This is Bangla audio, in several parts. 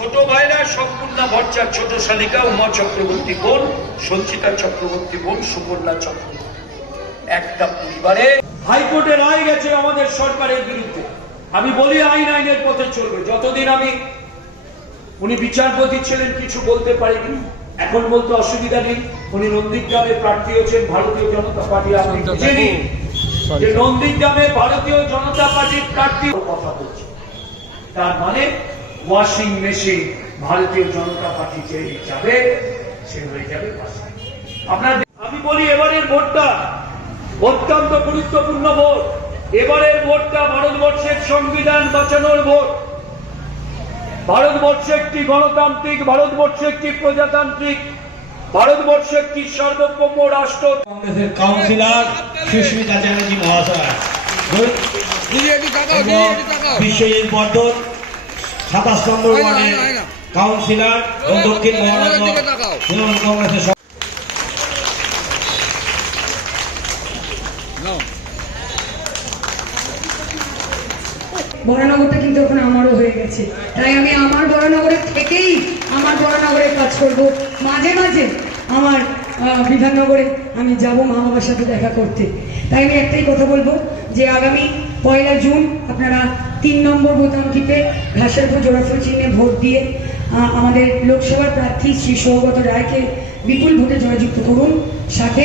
ছোট ভাইরা সম্পূর্ণা ভট্টাচার্য, ছোট শালিকা উমা চক্রবর্তী বোন, সঞ্চিতা চক্রবর্তী বোন, সুকন্যা চক্রবর্তী। একটা পরিবারে হাইকোর্টে রায় গেছে আমাদের সরকারের বিরুদ্ধে। আমি বলি আইনের পথে চলবে। যতদিন উনি বিচারপতি ছিলেন কিছু বলতে পারিনি, এখন বলতে অসুবিধা নেই। উনি নন্দীগ্রামে প্রার্থী হয়েছেন ভারতীয় জনতা পার্টি। আমি জানি যে নন্দীগ্রামে ভারতীয় জনতা পার্টির প্রার্থী কথা বলছে, তার মানে ওয়াশিং মেশিন ভারতীয় জনতা পার্টি যে যাবে সে হয়ে যাবে। আপনার আমি বলি এবারের ভোটটা অত্যন্ত গুরুত্বপূর্ণ ভোট। এবারের ভোটটা ভারতবর্ষের সংবিধান বাঁচানোর ভোট। ভারতবর্ষ একটি গণতান্ত্রিক, ভারতবর্ষ একটি প্রজাতান্ত্রিক, ভারতবর্ষ একটি সার্বভৌম রাষ্ট্র। কংগ্রেসের কাউন্সিলর সুস্মিতা চ্যাটার্জি মহাশয়, বিশ্বজিৎ বর্ধন 27 নম্বর ওয়ার্ডের কাউন্সিলর ও দক্ষিণ মহানগর তৃণমূল কংগ্রেসের বরানগরটা কিন্তু এখন আমারও হয়ে গেছে, তাই আমি আমার বরানগরের থেকেই আমার বরানগরে কাজ করব। মাঝে মাঝে আমার বিধাননগরে আমি যাব মা বাবার সাথে দেখা করতে। তাই আমি একটাই কথা বলবো যে আগামী 1 জুন আপনারা 3 নম্বর বোতাম টিপে ঘাসের উপর জোড়াফুল চিহ্নে ভোট দিয়ে আমাদের লোকসভার প্রার্থী শ্রী সৌগত রায়কে বিপুল ভোটে জয়যুক্ত করুন। সাথে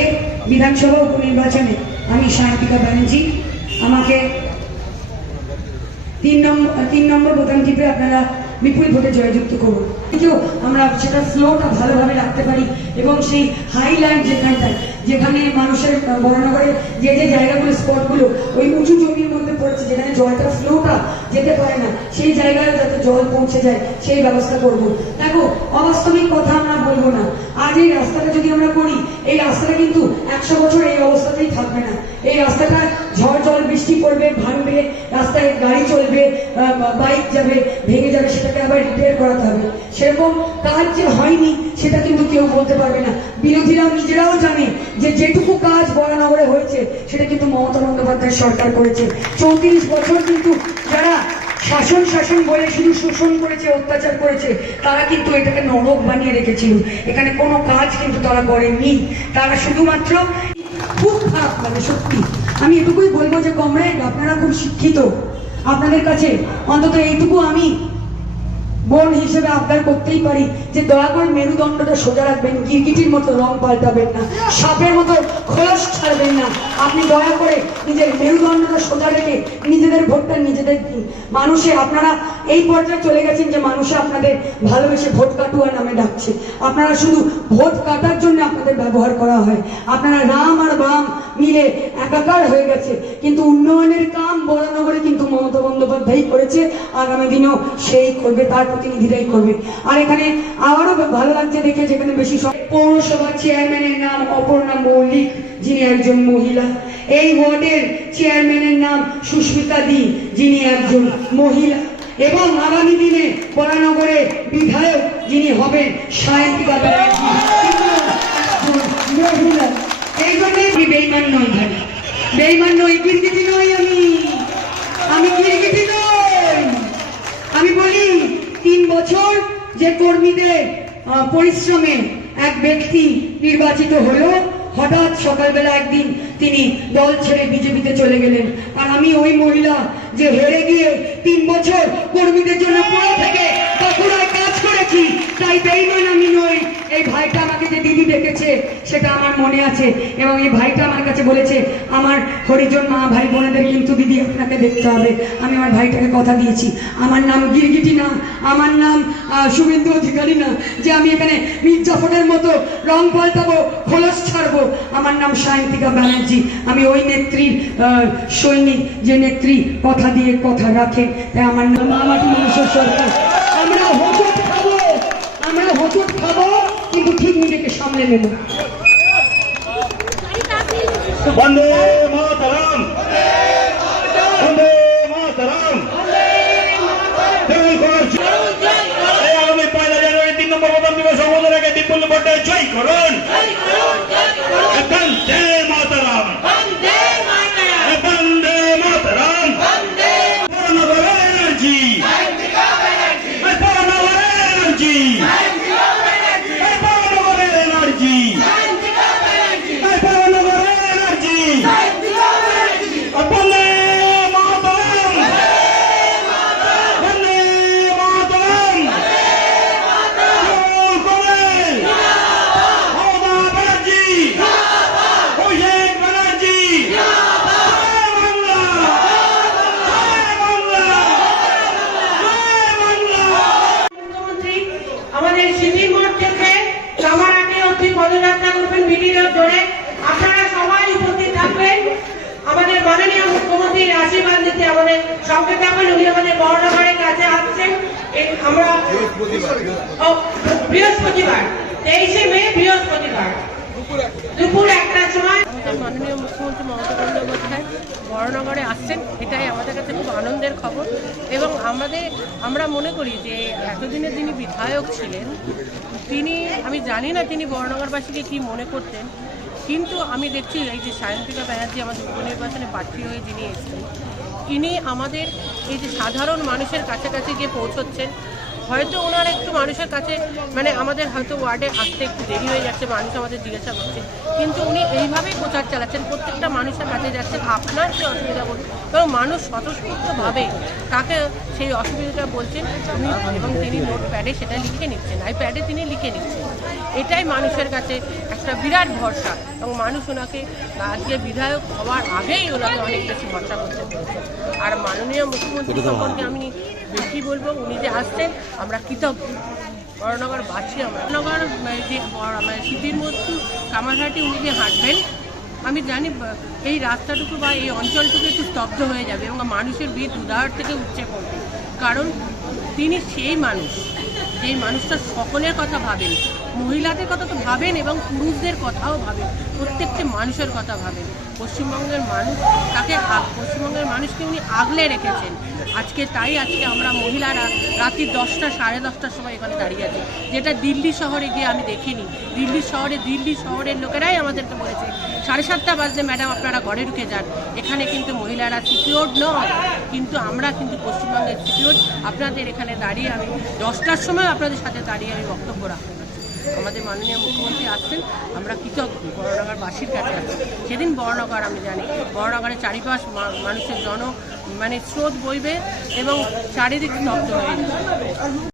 বিধানসভা উপনির্বাচনে আমি সায়ন্তিকা ব্যানার্জি, আমাকে 3 নম্বর বোতাম টিপে আপনারা বিপুল ভোটে জয়যুক্ত করুন। কিন্তু আমরা সেটা ফ্লোটা ভালোভাবে রাখতে পারি এবং সেই হাইল্যান্ড যেখানে মানুষের বরানগরে যে জায়গাগুলো স্পটগুলো ওই উঁচু জমির মধ্যে পড়েছে, যেখানে জলটা ফ্লোটা যেতে পারে না, সেই জায়গায় যাতে জল পৌঁছে যায় সেই ব্যবস্থা করব। দেখো, অবাস্তবিক কথা আমরা বলবো না। আজ এই রাস্তাটা যদি আমরা করি, এই রাস্তাটা কিন্তু 100 বছর এই অবস্থাতেই থাকবে না। এই রাস্তাটা ঝড় জল বৃষ্টি পড়বে, ভাঙবে, রাস্তায় গাড়ি চলবে, বাইক যাবে, ভেঙে যাবে, সেটাকে আবার রিপেয়ার করাতে হবে। সেরকম কাজ যে হয়নি সেটা কিন্তু কেউ বলতে পারবে না। বিরোধীরাও নিজেরাও জানে যে যেটুকু কাজ বরানগরে হয়েছে সেটা কিন্তু মমতা বন্দ্যোপাধ্যায়ের সরকার করেছে। 34 বছর কিন্তু যারা শাসন বলে শুধু শোষণ করেছে, অত্যাচার করেছে, তারা কিন্তু এটাকে নরক বানিয়ে রেখেছিল। এখানে কোনো কাজ কিন্তু তারা করেননি। তারা শুধুমাত্র খুব খারাপ লাগে। সত্যি আমি এটুকুই বলবো যে কমরেড, আপনারা খুব শিক্ষিত, আপনাদের কাছে অন্তত এইটুকু আমি বোন হিসেবে আবদার করতেই পারি যে দয়া করে মেরুদণ্ডটা সোজা রাখবেন, গিরগিটির মতো রং পাল্টাবেন না, সাপের মতো খোলস ছাড়বেন না। আপনি দয়া করে নিজের মেরুদণ্ডটা সোজা রেখে নিজেদের ভোটটা নিজেদের দিন। মানুষে আপনারা এই পর্যায়ে চলে গেছেন যে মানুষে আপনাদের ভালোবেসে ভোট কাটুয়া নামে ডাকছে। আপনারা শুধু ভোট কাটার জন্য আপনাদের ব্যবহার করা হয়। আপনারা রাম আর বাম মিলে একাকার হয়ে গেছে, কিন্তু উন্নয়নের কাম বরানগরে কিন্তু মমতা বন্দ্যোপাধ্যায় করেছে, আগামী দিনেও সেই করবে, তার প্রতিনিধিরাই করবে। আর এখানে আবারও ভালো লাগছে দেখে, যেখানে বেশি পৌরসভা চেয়ারম্যানের নাম অপর্ণা মৌলিক, যিনি একজন মহিলা। এই ওয়ার্ডের চেয়ারম্যানের নাম সুস্মিতা দি, যিনি একজন মহিলা। এবং আগামী দিনে বরানগরে বিধায়ক যিনি হবেন সায়ন্তিকা ব্যানার্জি, মহিলা। এই জন্য বেইমান নই ভাই, বেইমান নই, গিরগিটি নই, আমি গিরগিটি নই। আমি বলি 3 বছর যে কর্মীদের পরিশ্রমে এক ব্যক্তি নির্বাচিত হলো, হঠাৎ সকালবেলা একদিন তিনি দল ছেড়ে বিজেপিতে চলে গেলেন। আর আমি ওই মহিলা যে হেরে গিয়ে 3 বছর কর্মীদের জন্য পড়ে থেকে বাঁকুড়ায় কাজ করেছি, তাই বেইমান আমি নই। এই ভাইটা আমাকে যে দিদি ডেকেছে সেটা আমার মনে আছে, এবং এই ভাইটা আমার কাছে বলেছে আমার হরিজন মা ভাই বোনেদের কিন্তু দিদি আপনাকে দেখতে হবে। আমি আমার ভাইটাকে কথা দিয়েছি, আমার নাম গিরগিটি না, আমার নাম শুভেন্দু অধিকারী না, যে আমি এখানে মির্জাফরের মতো রং পাল্টাবো, খোলস ছাড়বো। আমার নাম সায়ন্তিকা ব্যানার্জি। আমি ওই নেত্রীর সৈনিক, যে নেত্রী কথা দিয়ে কথা রাখে। তাই আমার নাম মামাটি মানুষের সরকার। আমরা হোঁচট খাবো, কিন্তু ঠিক নিজেকে সামলে নেব। বন্দে মাতরম, বন্দে মাতরম। আগামী 1 জানুয়ারি 3 নম্বর বোতাম টিপে সর্বদা রেখে বিপুল ভোটে জয় করুন। বন্দে মাতরম, বন্দে মাতরম। বরানগরের জি, বরানগরের আমাদের সিটি মোড় থেকে কামারহাটি অবধি পদযাত্রা করবেন ভিডিও ধরে। আপনারা সবাই উপস্থিত থাকবেন আমাদের মাননীয় মুখ্যমন্ত্রীর আশীর্বাদ নিতে। আমাদের সঙ্গে থাকবেন, উনি আমাদের বর্ণগরের কাছে আসছেন। আমরা বৃহস্পতিবার 23শে মে বৃহস্পতিবার দুপুর 1টার সময় মাননীয় মুখ্যমন্ত্রী মমতা বন্দ্যোপাধ্যায় বড়নগরে আসছেন, এটাই আমাদের কাছে খুব আনন্দের খবর। এবং আমরা মনে করি যে এতদিনে যিনি বিধায়ক ছিলেন, আমি জানি না তিনি বড়নগরবাসীকে কি মনে করতেন, কিন্তু আমি দেখছি এই যে সায়ন্তিকা ব্যানার্জি আমাদের উপনির্বাচনে প্রার্থী হয়ে যিনি এসেছেন, ইনি আমাদের এই যে সাধারণ মানুষের কাছাকাছি গিয়ে পৌঁছচ্ছেন। হয়তো ওনার একটু মানুষের কাছে আমাদের হয়তো ওয়ার্ডে আসতে একটু দেরি হয়ে যাচ্ছে, মানুষ আমাদের জিজ্ঞাসা করছে, কিন্তু উনি এইভাবেই প্রচার চালাচ্ছেন, প্রত্যেকটা মানুষের কাছে যাচ্ছেন আপনার যে অসুবিধা বলছেন, এবং মানুষ স্বতঃস্ফূর্তভাবে তাকে সেই অসুবিধাটা বলছেন এবং তিনি নোটপ্যাডে সেটা লিখে নিচ্ছেন, আইপ্যাডে তিনি লিখে নিচ্ছেন। এটাই মানুষের কাছে একটা বিরাট ভরসা, এবং মানুষ ওনাকে আজকে বিধায়ক হওয়ার আগেই ওনাকে অনেক বেশি ভরসা করতে পেরেছেন। আর মাননীয় মুখ্যমন্ত্রী সম্পর্কে আমি বেশি বলবো, উনি যে আসছেন আমরা কৃতজ্ঞ। বড়নগরবাসী আমরা বড়নগর যে সিটির মধ্যে কামারহাটি উনি যে হাঁটবেন, আমি জানি এই রাস্তাটুকু বা এই অঞ্চলটুকু একটু স্তব্ধ হয়ে যাবে এবং মানুষের ভিড় দুধার থেকে উঠছে পড়বে, কারণ তিনি সেই মানুষ যেই মানুষটা সকলের কথা ভাবেন, মহিলাদের কথা তো ভাবেন এবং পুরুষদের কথাও ভাবেন, প্রত্যেকটি মানুষের কথা ভাবেন। পশ্চিমবঙ্গের মানুষকে উনি আগলে রেখেছেন। আজকে আমরা মহিলারা রাত্রি 10টা সাড়ে 10টার সময় এখানে দাঁড়িয়ে আছি, যেটা দিল্লি শহরে গিয়ে আমি দেখিনি। দিল্লি শহরের লোকেরাই আমাদেরকে বলেছে 7:30 বাজলে ম্যাডাম আপনারা ঘরে ঢুকে যান, এখানে কিন্তু মহিলারা সিকিউরড নয়, কিন্তু আমরা কিন্তু পশ্চিমবঙ্গের সিকিউরড। আপনাদের এখানে দাঁড়িয়ে আমি 10টার সময় আপনাদের সাথে দাঁড়িয়ে আমি বক্তব্য রাখতে পারছি। আমাদের মাননীয় মুখ্যমন্ত্রী আসছেন, আমরা কৃতজ্ঞ বড়নগরবাসীর কাছে আছি। সেদিন বড়নগর আমি জানি বড়নগরের চারিপাশ মানুষের স্রোত বইবে এবং চারিদিক স্তব্ধ হয়ে যাবে।